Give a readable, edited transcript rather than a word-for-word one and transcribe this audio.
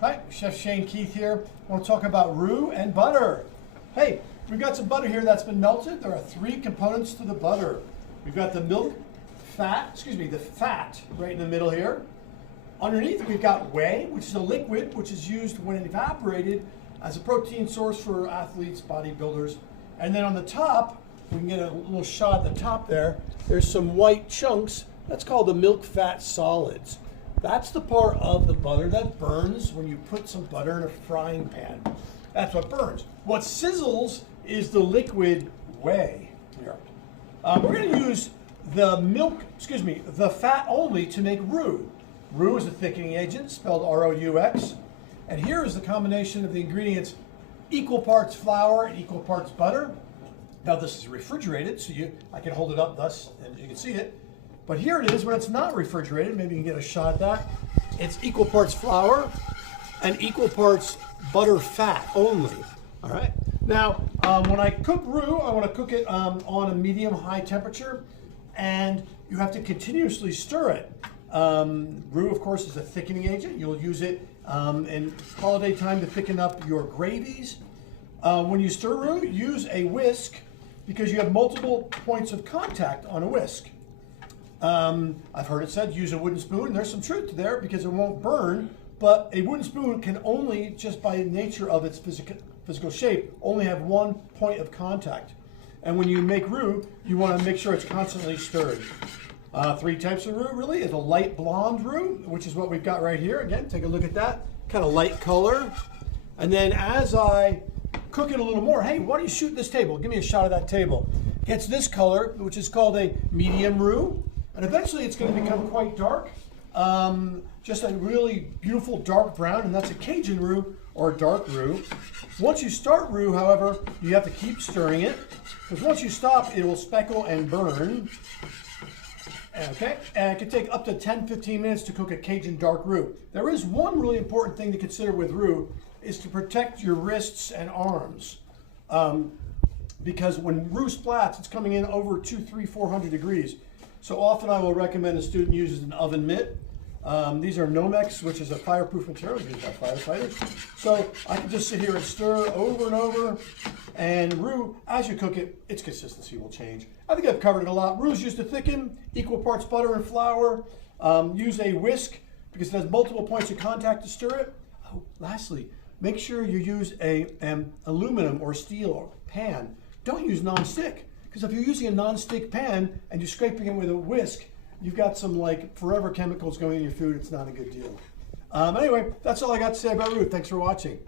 Hi, Chef Cheyne Keith here. I want to talk about roux and butter. Hey, we've got some butter here that's been melted. There are three components to the butter. We've got the the fat right in the middle here. Underneath we've got whey, which is a liquid which is used when evaporated as a protein source for athletes, bodybuilders. And then on the top, we can get a little shot at the top there. There's some white chunks. That's called the milk fat solids. That's the part of the butter that burns when you put some butter in a frying pan. That's what burns. What sizzles is the liquid whey here. We're going to use the fat only to make roux. Roux is a thickening agent, spelled R-O-U-X. And here is the combination of the ingredients: equal parts flour and equal parts butter. Now this is refrigerated, so I can hold it up thus, and you can see it. But here it is when it's not refrigerated. Maybe you can get a shot at that. It's equal parts flour and equal parts butter fat only. All right. Now, when I cook roux, I want to cook it on a medium-high temperature, and you have to continuously stir it. Roux, of course, is a thickening agent. You'll use it in holiday time to thicken up your gravies. When you stir roux, use a whisk because you have multiple points of contact on a whisk. I've heard it said use a wooden spoon, and there's some truth there because it won't burn, but a wooden spoon can only, just by nature of its physical shape, only have one point of contact. And when you make roux, you want to make sure it's constantly stirred. Three types of roux, really, is a light blonde roux, which is what we've got right here. Again, take a look at that, kind of light color. And then as I cook it a little more, hey, why don't you shoot this table? Give me a shot of that table. Gets this color, which is called a medium roux. And eventually it's going to become quite dark, just a really beautiful dark brown, and that's a Cajun roux or a dark roux. Once you start roux, however, you have to keep stirring it, because once you stop, it will speckle and burn. Okay, and it can take up to 10-15 minutes to cook a Cajun dark roux. There is one really important thing to consider with roux, is to protect your wrists and arms. Because when roux splats, it's coming in over 200, 300, 400 degrees. So often I will recommend a student uses an oven mitt. These are Nomex, which is a fireproof material used by firefighters. So I can just sit here and stir over and over. And roux, as you cook it, its consistency will change. I think I've covered it a lot. Roux is used to thicken, equal parts butter and flour. Use a whisk because it has multiple points of contact to stir it. Oh, lastly, make sure you use an aluminum or steel pan. Don't use non-stick. Because if you're using a non-stick pan and you're scraping it with a whisk, you've got some like forever chemicals going in your food. It's not a good deal. Anyway, that's all I got to say about roux. Thanks for watching.